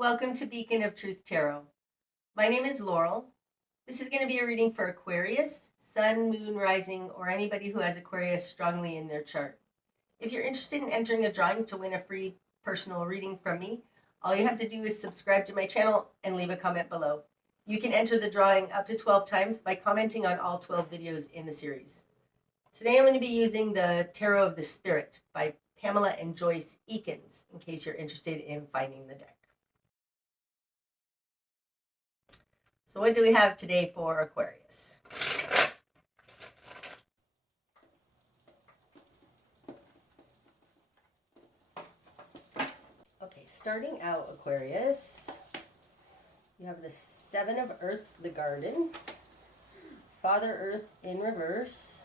Welcome to Beacon of Truth Tarot. My name is Laurel. This is going to be a reading for Aquarius, Sun, Moon, Rising, or anybody who has Aquarius strongly in their chart. If you're interested in entering a drawing to win a free personal reading from me, all you have to do is subscribe to my channel and leave a comment below. You can enter the drawing up to 12 times by commenting on all 12 videos in the series. Today I'm going to be using the Tarot of the Spirit by Pamela and Joyce Eakins, in case you're interested in finding the deck. So what do we have today for Aquarius? Okay, starting out, Aquarius, you have the Seven of Earth, the Garden, Father Earth in reverse,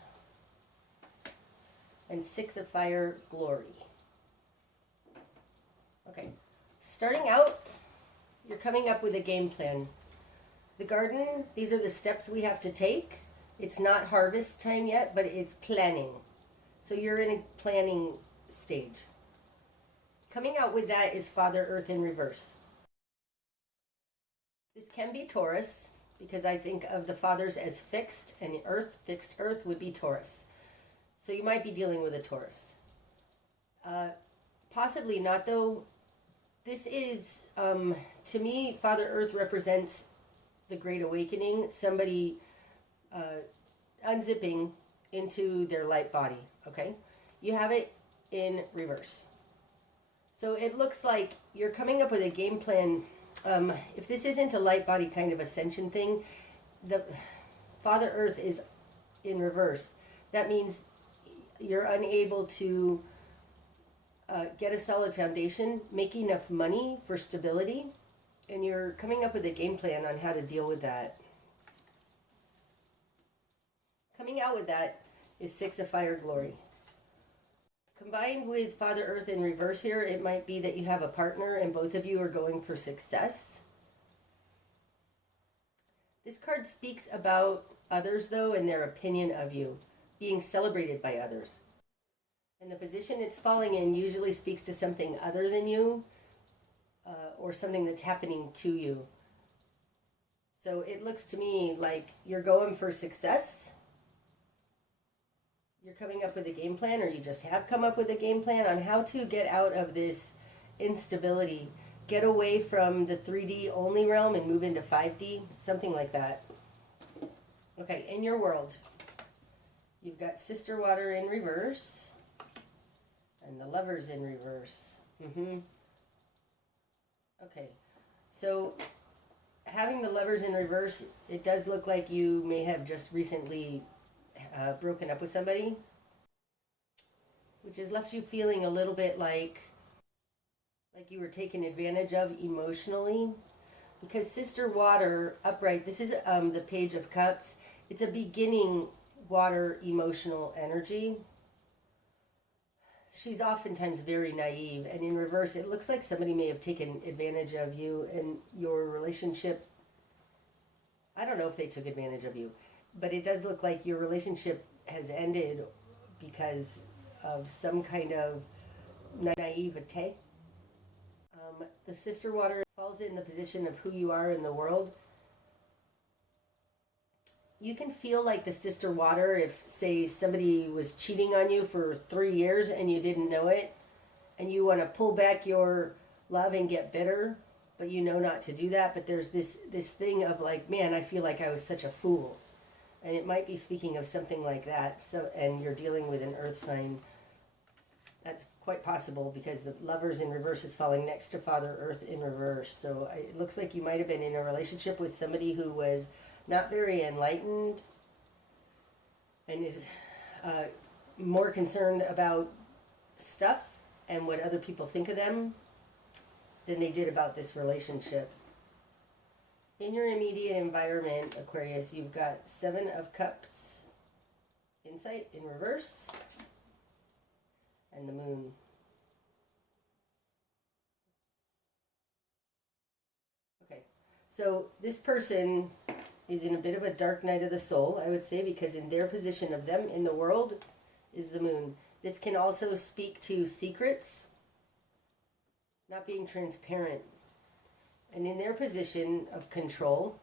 and Six of Fire, Glory. Okay, starting out, you're coming up with a game plan. The garden, these are the steps we have to take. It's not harvest time yet, but it's planning. So you're in a planning stage. Coming out with that is Father Earth in reverse. This can be Taurus, because I think of the fathers as fixed, and Earth, fixed Earth would be Taurus. So you might be dealing with a Taurus. Possibly not, though. This is, to me, Father Earth represents the Great Awakening, somebody unzipping into their light body, okay? You have it in reverse. So it looks like you're coming up with a game plan. If this isn't a light body kind of ascension thing, the Father Earth is in reverse. That means you're unable to get a solid foundation, make enough money for stability, and you're coming up with a game plan on how to deal with that. Coming out with that is Six of Fire, Glory. Combined with Father Earth in reverse here, it might be that you have a partner and both of you are going for success. This card speaks about others, though, and their opinion of you, being celebrated by others. And the position it's falling in usually speaks to something other than you, or something that's happening to you. So it looks to me like you're going for success. You're coming up with a game plan, or you just have come up with a game plan on how to get out of this instability. Get away from the 3D only realm and move into 5D, something like that. Okay, in your world, you've got Sister Water in reverse, and the Lovers in reverse. Okay, so having the Lovers in reverse, it does look like you may have just recently broken up with somebody, which has left you feeling a little bit like you were taken advantage of emotionally. Because Sister Water, upright, this is the Page of Cups. It's a beginning water emotional energy. She's oftentimes very naive, and in reverse, it looks like somebody may have taken advantage of you and your relationship. I don't know if they took advantage of you, but it does look like your relationship has ended because of some kind of naivete. The Sister Water falls in the position of who you are in the world. You can feel like the Sister Water if, say, somebody was cheating on you for 3 years and you didn't know it, and you want to pull back your love and get bitter, but you know not to do that. But there's this thing of like, man, I feel like I was such a fool. And it might be speaking of something like that. So, and you're dealing with an earth sign. That's quite possible, because the Lovers in reverse is falling next to Father Earth in reverse. So it looks like you might have been in a relationship with somebody who was not very enlightened and is more concerned about stuff and what other people think of them than they did about this relationship. In your immediate environment, Aquarius, you've got Seven of Cups, Insight in reverse, and the Moon. Okay, so this person is in a bit of a dark night of the soul, I would say, because in their position of them in the world is the Moon. This can also speak to secrets, not being transparent. And in their position of control,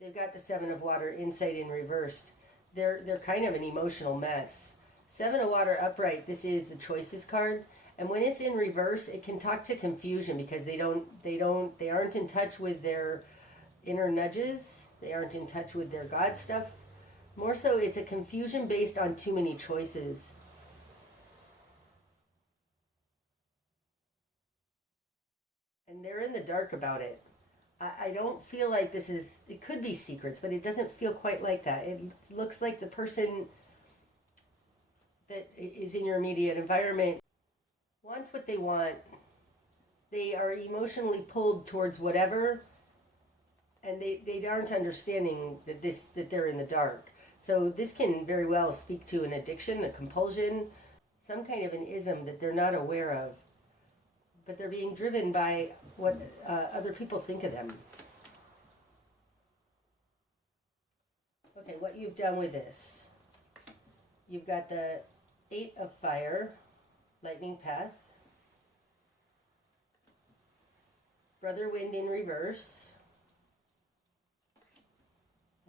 they've got the Seven of Water insight in reversed. They're kind of an emotional mess. Seven of Water upright, this is the choices card. And when it's in reverse, it can talk to confusion because they aren't in touch with their inner nudges. They aren't in touch with their God stuff. More so, it's a confusion based on too many choices. And they're in the dark about it. I don't feel like this is, it could be secrets, but it doesn't feel quite like that. It looks like the person that is in your immediate environment wants what they want. They are emotionally pulled towards whatever, and they aren't understanding that they're in the dark. So this can very well speak to an addiction, a compulsion, some kind of an ism that they're not aware of. But they're being driven by what other people think of them. Okay, what you've done with this. You've got the Eight of Fire, lightning path. Brother Wind in reverse.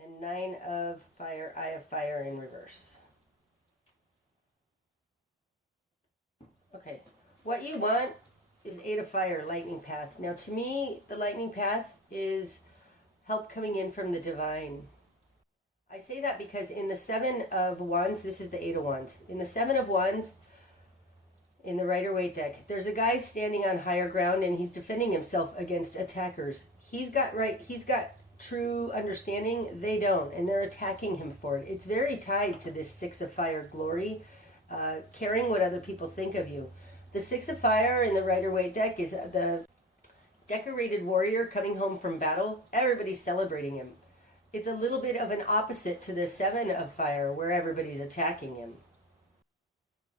And Nine of Fire, Eye of Fire in reverse. Okay, what you want is Eight of Fire, lightning path. Now to me, the lightning path is help coming in from the divine. I say that because in the Seven of Wands, this is the Eight of Wands. In the Seven of Wands, in the Rider-Waite deck, there's a guy standing on higher ground and he's defending himself against attackers. He's got true understanding, they don't, and they're attacking him for it. It's very tied to this Six of Fire glory, caring what other people think of you. The Six of Fire in the Rider-Waite deck is the decorated warrior coming home from battle. Everybody's celebrating him. It's a little bit of an opposite to the Seven of Fire where everybody's attacking him.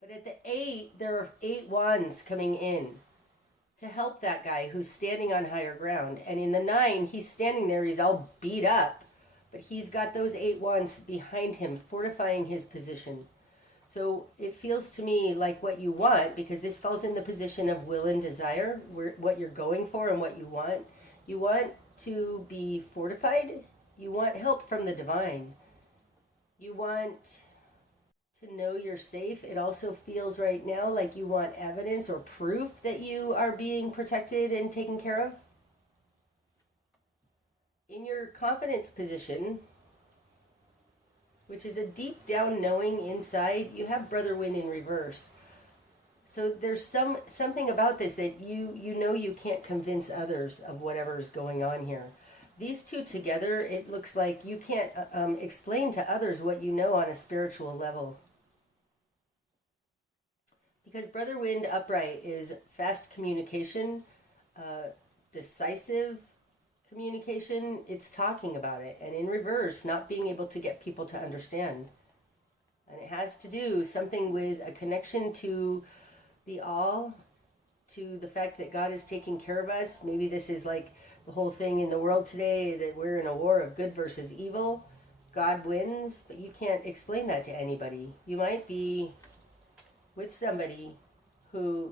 But at the Eight, there are 8 wands coming in to help that guy who's standing on higher ground. And in the Nine, he's standing there, he's all beat up, but he's got those 8 wands behind him, fortifying his position. So it feels to me like what you want, because this falls in the position of will and desire, what you're going for and what you want. You want to be fortified. You want help from the divine. You want to know you're safe. It also feels right now like you want evidence or proof that you are being protected and taken care of. In your confidence position, which is a deep down knowing inside, you have Brother Wind in reverse. So there's something about this that you know you can't convince others of whatever's going on here. These two together, it looks like you can't explain to others what you know on a spiritual level. Because Brother Wind upright is fast communication, decisive communication. It's talking about it. And in reverse, not being able to get people to understand. And it has to do something with a connection to the all, to the fact that God is taking care of us. Maybe this is like the whole thing in the world today, that we're in a war of good versus evil. God wins, but you can't explain that to anybody. You might be with somebody who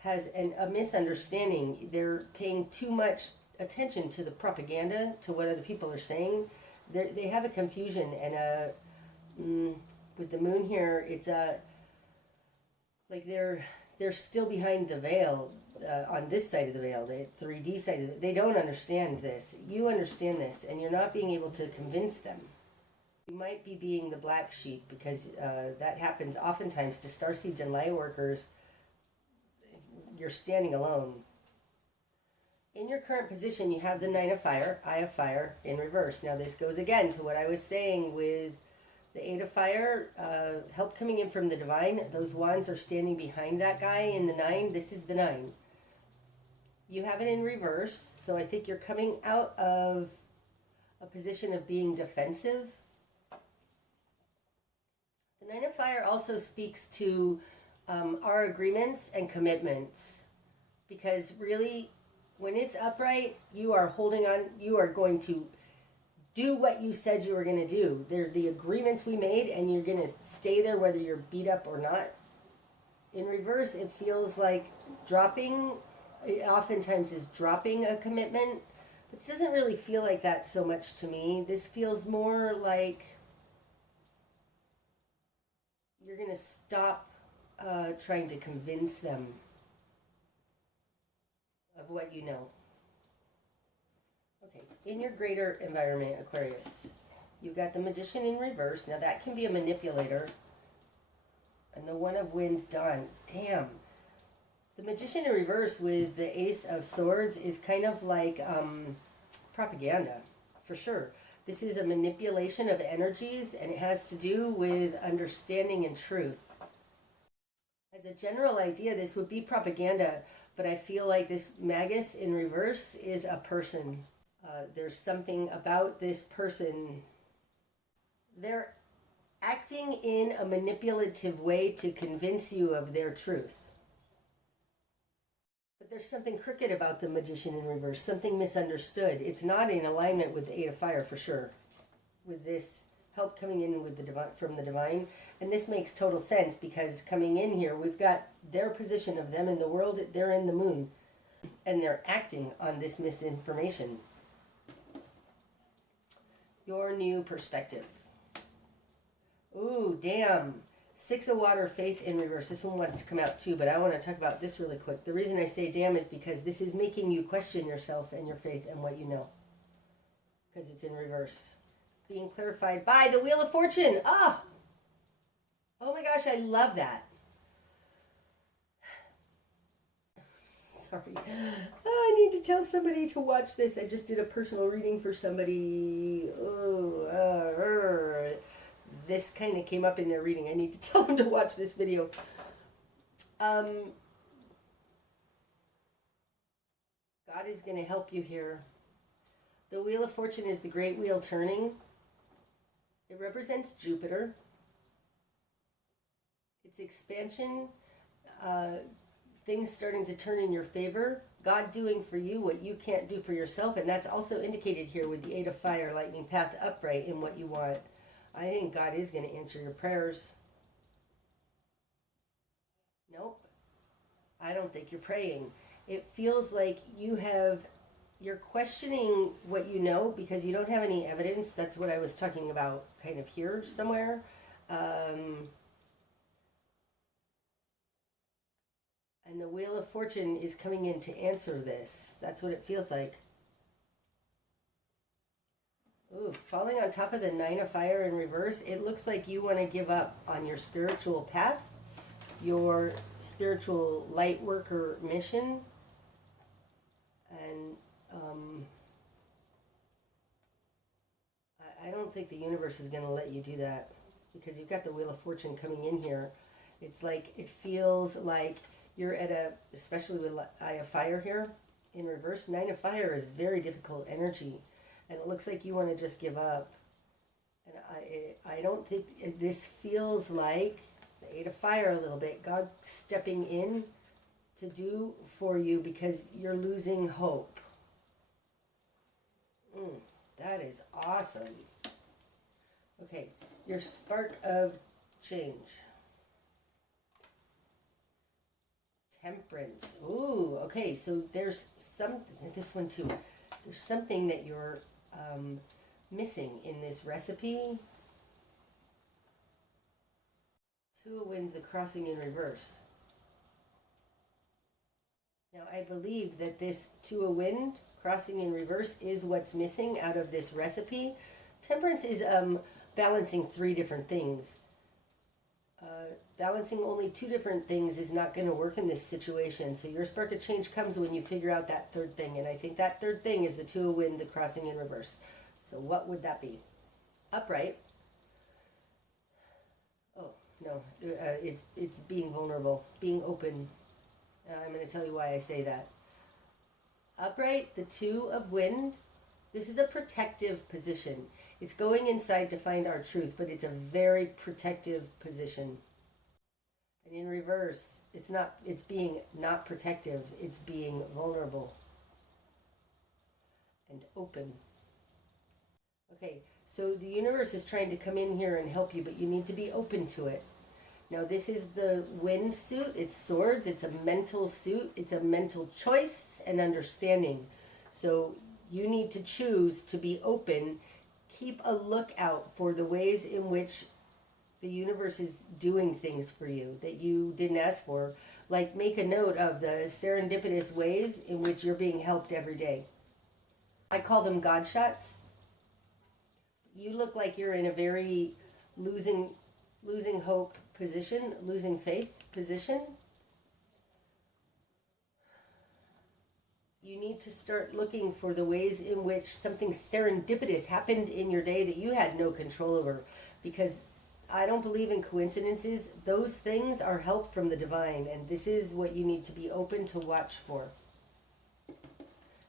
has a misunderstanding. They're paying too much attention to the propaganda, to what other people are saying. They have a confusion, and with the moon here, it's like they're still behind the veil, on this side of the veil, the 3D side of it. They don't understand this. You understand this, and you're not being able to convince them. You might be being the black sheep, because that happens oftentimes to starseeds and lightworkers. You're standing alone. In your current position, you have the Nine of Fire, Eye of Fire in reverse. Now this goes again to what I was saying with the Eight of Fire, help coming in from the divine. Those wands are standing behind that guy in the Nine. This is the Nine. You have it in reverse, so I think you're coming out of a position of being defensive. The Nine of Fire also speaks to our agreements and commitments, because really, when it's upright, you are holding on, you are going to do what you said you were going to do. They're the agreements we made, and you're going to stay there whether you're beat up or not. In reverse, it feels like dropping it oftentimes is dropping a commitment, but it doesn't really feel like that so much to me. This feels more like you're going to stop trying to convince them of what you know. Okay, in your greater environment, Aquarius, you've got the Magician in reverse. Now that can be a manipulator. And the One of Wind done. Damn. The Magician in reverse with the Ace of Swords is kind of like propaganda, for sure. This is a manipulation of energies, and it has to do with understanding and truth. As a general idea, this would be propaganda, but I feel like this Magus in reverse is a person. There's something about this person. They're acting in a manipulative way to convince you of their truth. But there's something crooked about the Magician in reverse, something misunderstood. It's not in alignment with the Eight of Fire for sure, with this help coming in with the from the divine. And this makes total sense because coming in here, we've got their position of them in the world, they're in the moon, and they're acting on this misinformation. Your new perspective. Ooh, damn. Six of Water, Faith in reverse. This one wants to come out too, but I want to talk about this really quick. The reason I say damn is because this is making you question yourself and your faith and what you know. Because it's in reverse. It's being clarified by the Wheel of Fortune. Ah! Oh my gosh, I love that. Sorry. Oh, I need to tell somebody to watch this. I just did a personal reading for somebody. This kind of came up in their reading. I need to tell them to watch this video. God is going to help you here. The Wheel of Fortune is the great wheel turning. It represents Jupiter. It's expansion, things starting to turn in your favor. God doing for you what you can't do for yourself. And that's also indicated here with the Eight of Fire, lightning path upright in what you want. I think God is going to answer your prayers. Nope. I don't think you're praying. It feels like you're questioning what you know because you don't have any evidence. That's what I was talking about kind of here somewhere. And the Wheel of Fortune is coming in to answer this. That's what it feels like. Ooh, falling on top of the Nine of Fire in reverse, it looks like you want to give up on your spiritual path, your spiritual light worker mission, and I don't think the universe is going to let you do that because you've got the Wheel of Fortune coming in here. It's like, it feels like you're at especially with Eye of Fire here in reverse, Nine of Fire is very difficult energy. And it looks like you want to just give up. And I don't think this feels like the Eight of Fire a little bit. God stepping in to do for you because you're losing hope. That is awesome. Okay, your spark of change. Temperance. Ooh, okay, so there's this one too. There's something that you're missing in this recipe. Two of Wind, the crossing in reverse. Now I believe that this Two of Wind, crossing in reverse, is what's missing out of this recipe. Temperance is balancing three different things. Balancing only two different things is not going to work in this situation. So your spark of change comes when you figure out that third thing. And I think that third thing is the Two of Wind, the crossing in reverse. So what would that be? Upright. Oh, no. It's being vulnerable, being open. I'm going to tell you why I say that. Upright, the Two of Wind. This is a protective position. It's going inside to find our truth, but it's a very protective position. And in reverse, it's being not protective, it's being vulnerable and open. Okay, so the universe is trying to come in here and help you, but you need to be open to it. Now this is the wind suit. It's swords. It's a mental suit. It's a mental choice and understanding. So you need to choose to be open. Keep a lookout for the ways in which the universe is doing things for you that you didn't ask for. Like, make a note of the serendipitous ways in which you're being helped every day. I call them God shots. You look like you're in a very losing hope position, losing faith position. You need to start looking for the ways in which something serendipitous happened in your day that you had no control over. Because I don't believe in coincidences. Those things are help from the divine, and this is what you need to be open to watch for.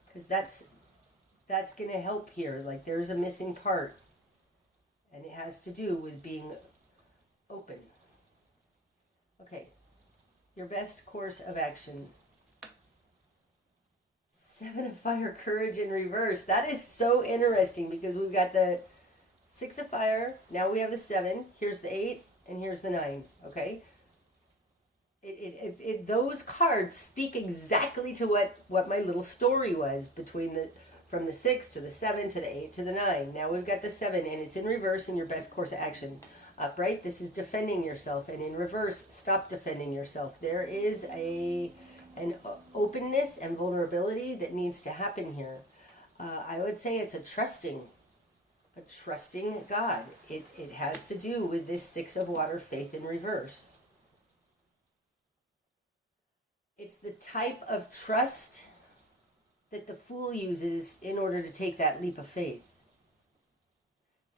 Because that's going to help here. Like, there's a missing part, and it has to do with being open. Okay, your best course of action. 7 of Fire, Courage in reverse. That is so interesting because we've got the 6 of Fire. Now we have the 7. Here's the 8, and here's the 9. Okay. Those cards speak exactly to what my little story was from the 6 to the 7 to the 8 to the 9. Now we've got the 7, and it's in reverse in your best course of action. Upright, this is defending yourself, and in reverse, stop defending yourself. There is an openness and vulnerability that needs to happen here. I would say it's a trusting God. It has to do with this 6 of water, faith in reverse. It's the type of trust that the fool uses in order to take that leap of faith.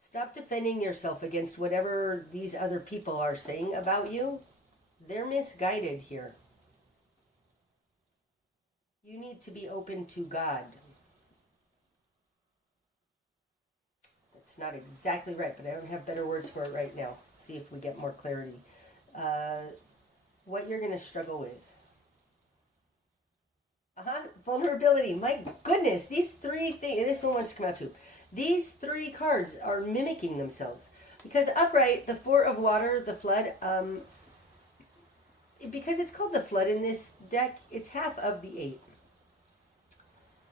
Stop defending yourself against whatever these other people are saying about you. They're misguided here. You need to be open to God. That's not exactly right, but I don't have better words for it right now. See if we get more clarity. What you're going to struggle with. Vulnerability. My goodness, these 3 things, this one wants to come out too. These 3 cards are mimicking themselves. Because upright, the 4 of water, the flood, because it's called the flood in this deck, it's half of the 8.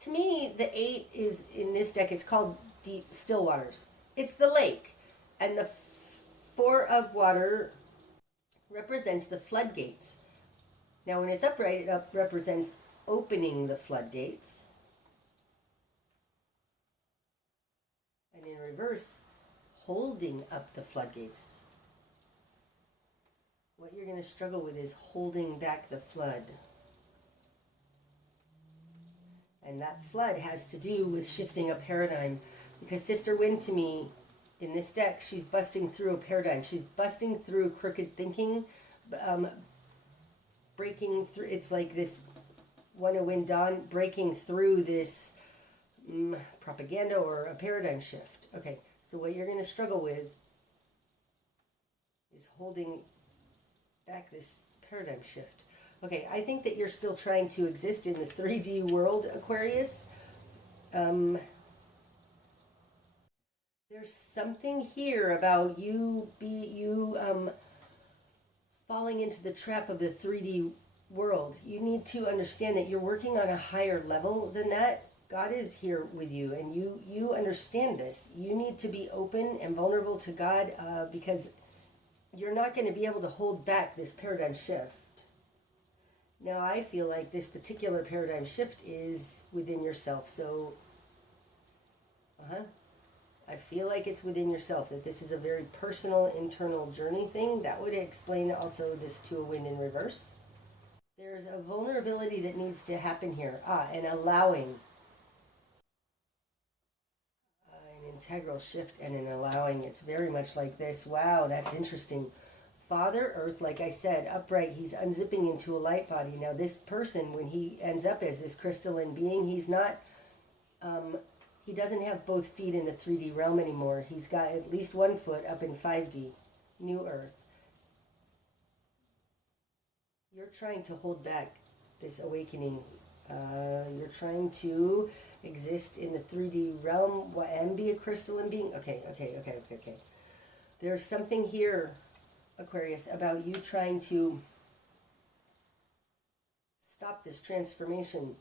To me, the 8 is, in this deck, it's called deep, still waters. It's the lake. And the 4 of water represents the floodgates. Now, when it's upright, it represents opening the floodgates. And in reverse, holding up the floodgates. What you're going to struggle with is holding back the flood. And that flood has to do with shifting a paradigm. Because Sister Wind, to me, in this deck, she's busting through a paradigm. She's busting through crooked thinking, breaking through. It's like this One of Wind Dawn, breaking through this propaganda or a paradigm shift. Okay, so what you're going to struggle with is holding back this paradigm shift. Okay, I think that you're still trying to exist in the 3D world, Aquarius. There's something here about you falling into the trap of the 3D world. You need to understand that you're working on a higher level than that. God is here with you, and you understand this. You need to be open and vulnerable to God because you're not going to be able to hold back this paradigm shift. Now, I feel like this particular paradigm shift is within yourself. So, I feel like it's within yourself, that this is a very personal, internal journey thing. That would explain also this 2 of Wind in reverse. There's a vulnerability that needs to happen here. And allowing. An integral shift and an allowing. It's very much like this. Wow, that's interesting. Father Earth, like I said, upright, he's unzipping into a light body. Now this person, when he ends up as this crystalline being, he's not, he doesn't have both feet in the 3D realm anymore. He's got at least 1 foot up in 5D, New Earth. You're trying to hold back this awakening. You're trying to exist in the 3D realm and be a crystalline being. Okay. There's something here Aquarius, about you trying to stop this transformation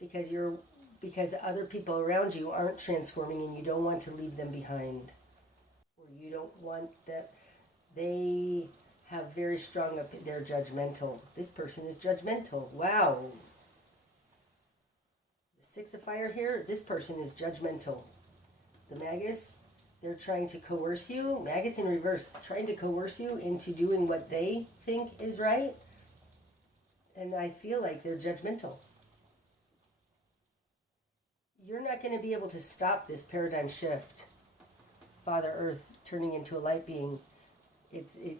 because other people around you aren't transforming and you don't want to leave them behind. Or you don't want that they have very strong they're judgmental. This person is judgmental. Wow. The Six of Fire here, this person is judgmental. The Magus, they're trying to coerce you. Magus in reverse, trying to coerce you into doing what they think is right. And I feel like they're judgmental. You're not going to be able to stop this paradigm shift. Father Earth turning into a light being.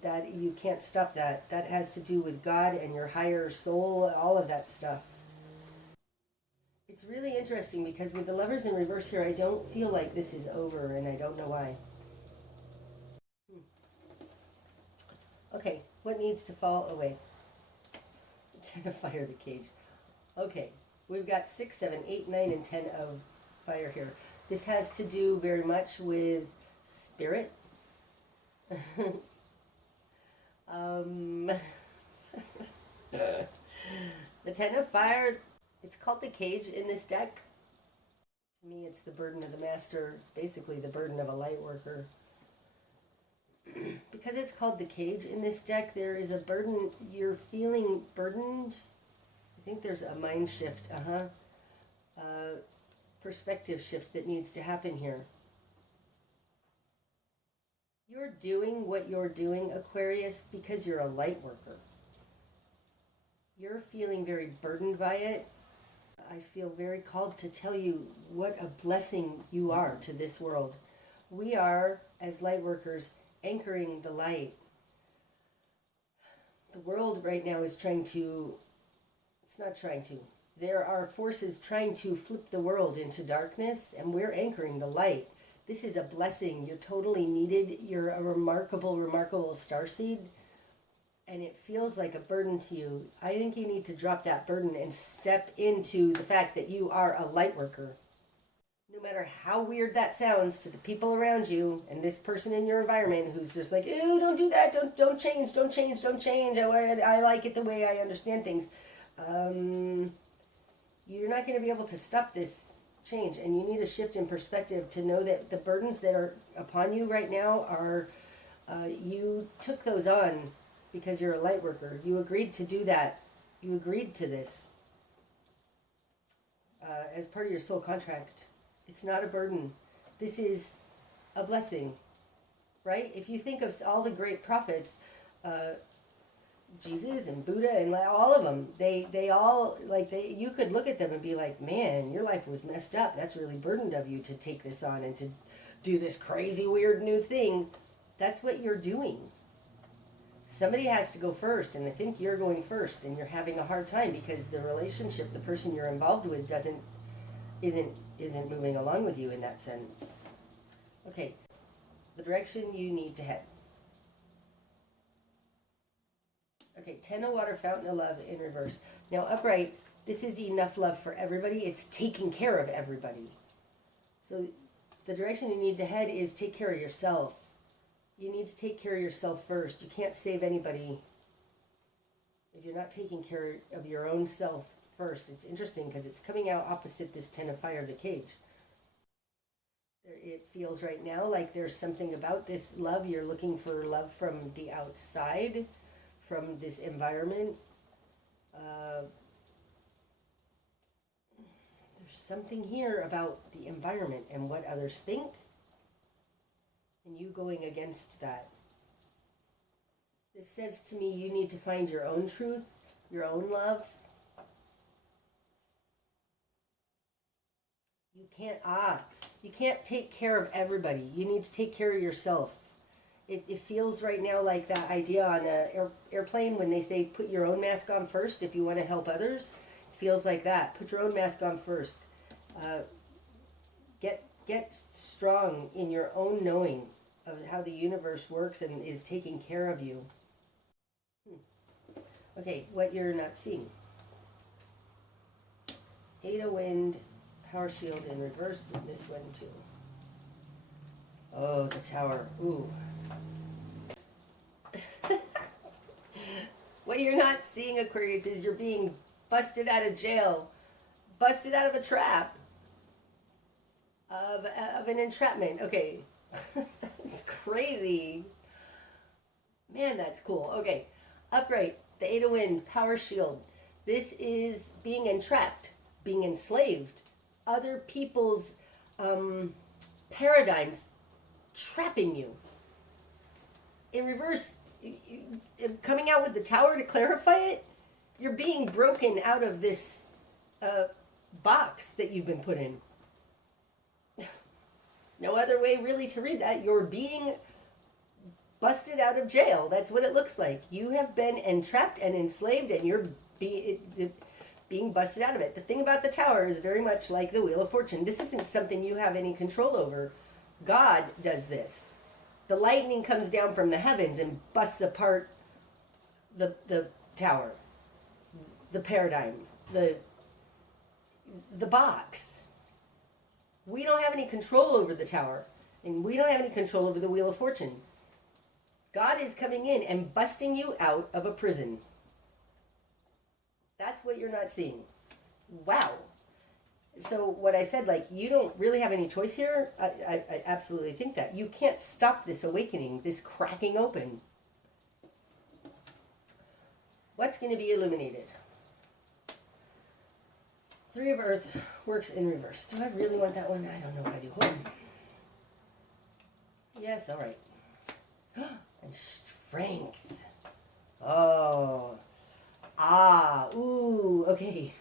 That you can't stop that. That has to do with God and your higher soul, all of that stuff. It's really interesting because with the Lovers in reverse here, I don't feel like this is over, and I don't know why. Okay, what needs to fall away? Ten of Fire, the cage. Okay, we've got 6, 7, 8, 9, and 10 of fire here. This has to do very much with spirit. The Ten of Fire, it's called the cage in this deck. To me, it's the burden of the master. It's basically the burden of a light worker. Because it's called the cage in this deck, there is a burden. You're feeling burdened. I think there's a mind shift, perspective shift that needs to happen here. You're doing what you're doing, Aquarius, because you're a light worker. You're feeling very burdened by it. I feel very called to tell you what a blessing you are to this world. We are, as light workers, anchoring the light. The world right now is it's not trying to. There are forces trying to flip the world into darkness, and we're anchoring the light. This is a blessing. You're totally needed. You're a remarkable, remarkable starseed, and it feels like a burden to you. I think you need to drop that burden and step into the fact that you are a light worker. No matter how weird that sounds to the people around you and this person in your environment who's just like, ew, don't do that, don't change. I like it the way I understand things. You're not going to be able to stop this change, and you need a shift in perspective to know that the burdens that are upon you right now are, you took those on because you're a light worker. You agreed to do that. You agreed to this as part of your soul contract. It's not a burden. This is a blessing, right? If you think of all the great prophets, Jesus and Buddha and all of them, they all, you could look at them and be like, man, your life was messed up. That's really burdened of you to take this on and to do this crazy, weird new thing. That's what you're doing. Somebody has to go first, and I think you're going first, and you're having a hard time because the relationship, the person you're involved with isn't moving along with you in that sense. Okay, the direction you need to head. Okay, 10 of water, fountain of love in reverse. Now upright, this is enough love for everybody. It's taking care of everybody. So the direction you need to head is take care of yourself. You need to take care of yourself first. You can't save anybody if you're not taking care of your own self first. It's interesting because it's coming out opposite this 10 of fire, the cage. It feels right now like there's something about this love. You're looking for love from the outside, from this environment. There's something here about the environment and what others think, and you going against that. This says to me you need to find your own truth, your own love. You can't take care of everybody. You need to take care of yourself. It feels right now like that idea on an airplane when they say put your own mask on first if you want to help others. It feels like that. Put your own mask on first. Get strong in your own knowing of how the universe works and is taking care of you. Okay, what you're not seeing. 8 of wind, power shield in reverse, and this one too. Oh, the tower. Ooh. What you're not seeing, Aquarius, is you're being busted out of jail, busted out of a trap, of an entrapment. Okay, that's crazy. Man, that's cool. Okay, upright, the Eight of Wind, power shield. This is being entrapped, being enslaved. Other people's paradigms trapping you. In reverse, coming out with the Tower to clarify it, you're being broken out of this box that you've been put in. No other way really to read that. You're being busted out of jail. That's what it looks like. You have been entrapped and enslaved, and you're being busted out of it. The thing about the Tower is very much like the Wheel of Fortune. This isn't something you have any control over. God does this. The lightning comes down from the heavens and busts apart the tower, the paradigm, the box. We don't have any control over the Tower, and we don't have any control over the Wheel of Fortune. God is coming in and busting you out of a prison. That's what you're not seeing. Wow. So what I said, like, you don't really have any choice here, I absolutely think that. You can't stop this awakening, this cracking open. What's going to be illuminated? Three of Earth works in reverse. Do I really want that one? I don't know if I do. Hold on. Yes, all right. And strength. Oh. Ah. Ooh. Okay.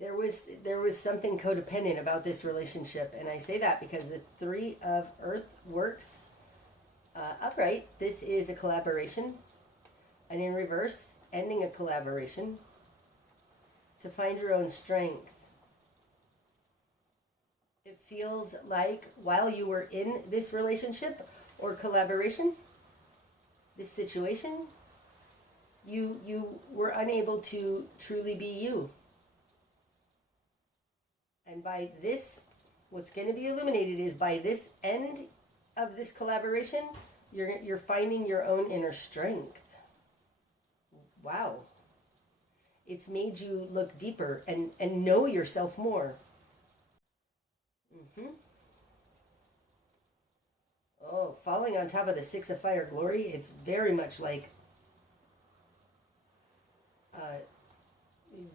There was something codependent about this relationship, and I say that because the Three of Earth works upright. This is a collaboration, and in reverse, ending a collaboration to find your own strength. It feels like while you were in this relationship or collaboration, this situation, you were unable to truly be you. And by this, what's going to be illuminated is by this end of this collaboration, you're finding your own inner strength. Wow. It's made you look deeper and know yourself more. Oh, falling on top of the Six of Fire glory, it's very much like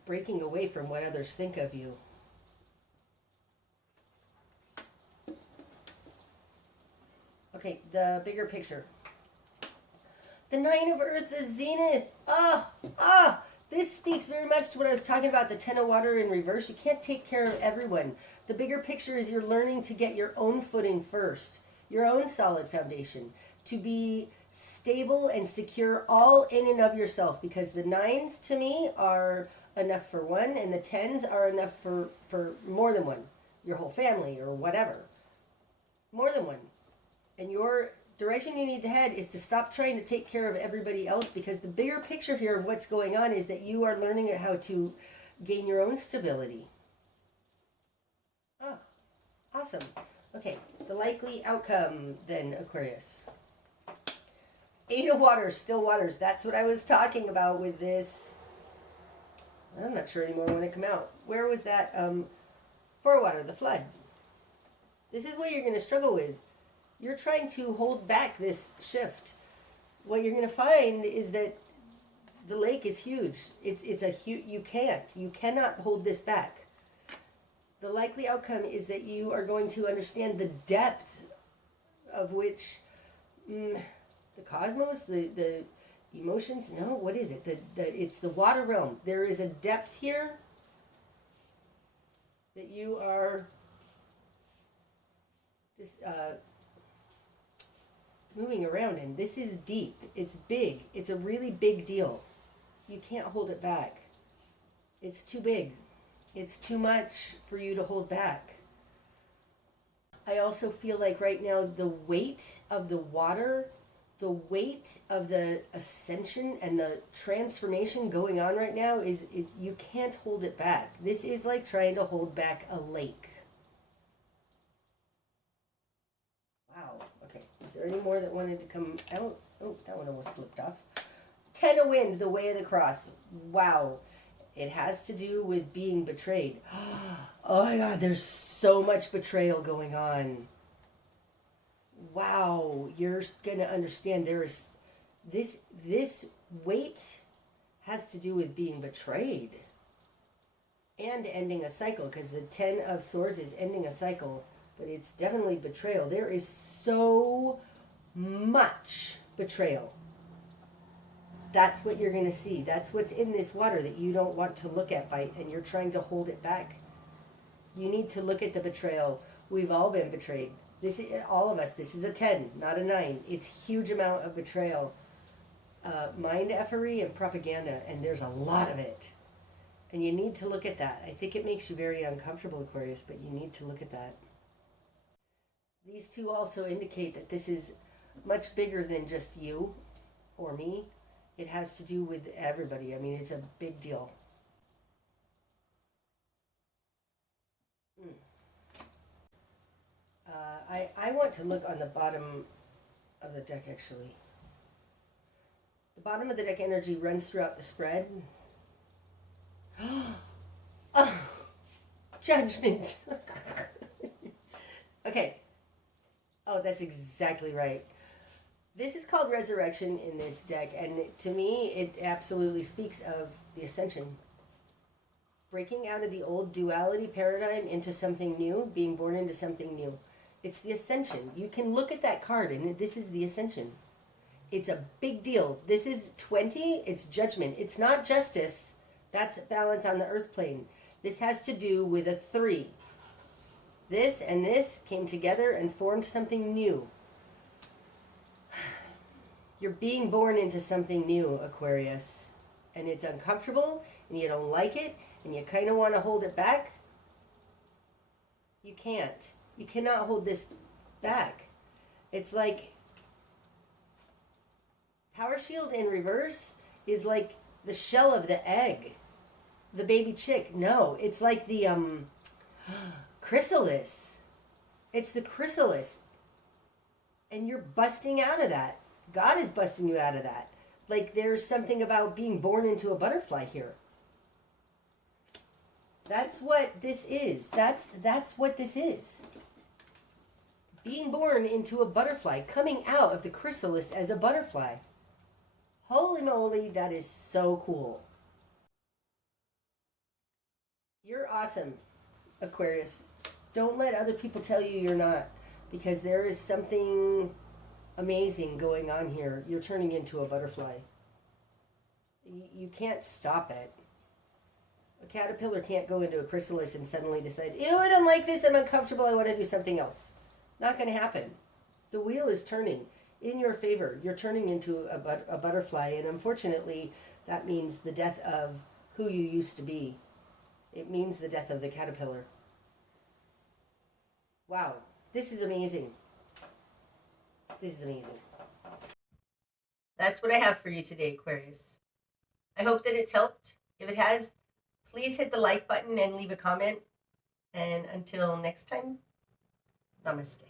breaking away from what others think of you. Okay, the bigger picture. The Nine of Earth, the Zenith. This speaks very much to what I was talking about, the Ten of Water in reverse. You can't take care of everyone. The bigger picture is you're learning to get your own footing first, your own solid foundation, to be stable and secure all in and of yourself, because the nines to me are enough for one, and the tens are enough for more than one, your whole family or whatever. More than one. And your direction you need to head is to stop trying to take care of everybody else, because the bigger picture here of what's going on is that you are learning how to gain your own stability. Oh, awesome. Okay, the likely outcome then, Aquarius. Eight of Waters, still waters. That's what I was talking about with this. I'm not sure anymore when it come out. Where was that? Four water, the flood. This is what you're going to struggle with. You're trying to hold back this shift. What you're going to find is that the lake is huge. It's a huge. You cannot hold this back. The likely outcome is that you are going to understand the depth of which the cosmos, the emotions. No, what is it? It's the water realm. There is a depth here that you are just moving around in. This is deep. It's big. It's a really big deal. You can't hold it back. It's too big. It's too much for you to hold back. I also feel like right now the weight of the water, the weight of the ascension and the transformation going on right now is you can't hold it back. This is like trying to hold back a lake. Wow. Okay. Is there any more that wanted to come out? Oh, that one almost flipped off. 10 of wind, the way of the cross. Wow. It has to do with being betrayed. Oh my God, there's so much betrayal going on. Wow, you're going to understand there is this weight has to do with being betrayed and ending a cycle, because the 10 of Swords is ending a cycle, but it's definitely betrayal. There is so much betrayal. That's what you're going to see. That's what's in this water that you don't want to look at, and you're trying to hold it back. You need to look at the betrayal. We've all been betrayed. This is all of us. This is a 10, not a 9. It's huge amount of betrayal. Mind effery and propaganda, and there's a lot of it. And you need to look at that. I think it makes you very uncomfortable, Aquarius, but you need to look at that. These two also indicate that this is much bigger than just you or me. It has to do with everybody. I mean, it's a big deal. I want to look on the bottom of the deck, actually. The bottom of the deck energy runs throughout the spread. Oh, judgment. Okay. Oh, that's exactly right. This is called resurrection in this deck, and to me, it absolutely speaks of the ascension. Breaking out of the old duality paradigm into something new, being born into something new. It's the ascension. You can look at that card, and this is the ascension. It's a big deal. This is 20, it's judgment. It's not justice. That's balance on the earth plane. This has to do with a 3. This and this came together and formed something new. You're being born into something new, Aquarius. And it's uncomfortable, and you don't like it, and you kind of want to hold it back. You can't. You cannot hold this back. It's like Power Shield in reverse is like the shell of the egg. The baby chick. No, it's like the chrysalis. It's the chrysalis. And you're busting out of that. God is busting you out of that. Like there's something about being born into a butterfly here. That's what this is. That's what this is. Being born into a butterfly, coming out of the chrysalis as a butterfly. Holy moly, that is so cool. You're awesome, Aquarius. Don't let other people tell you you're not, because there is something amazing going on here. You're turning into a butterfly. You can't stop it. A caterpillar can't go into a chrysalis and suddenly decide, ew, I don't like this, I'm uncomfortable, I want to do something else. Not going to happen. The wheel is turning in your favor. You're turning into a butterfly, and unfortunately, that means the death of who you used to be. It means the death of the caterpillar. Wow, this is amazing. This is amazing. That's what I have for you today, Aquarius. I hope that it's helped. If it has, please hit the like button and leave a comment. And until next time, namaste.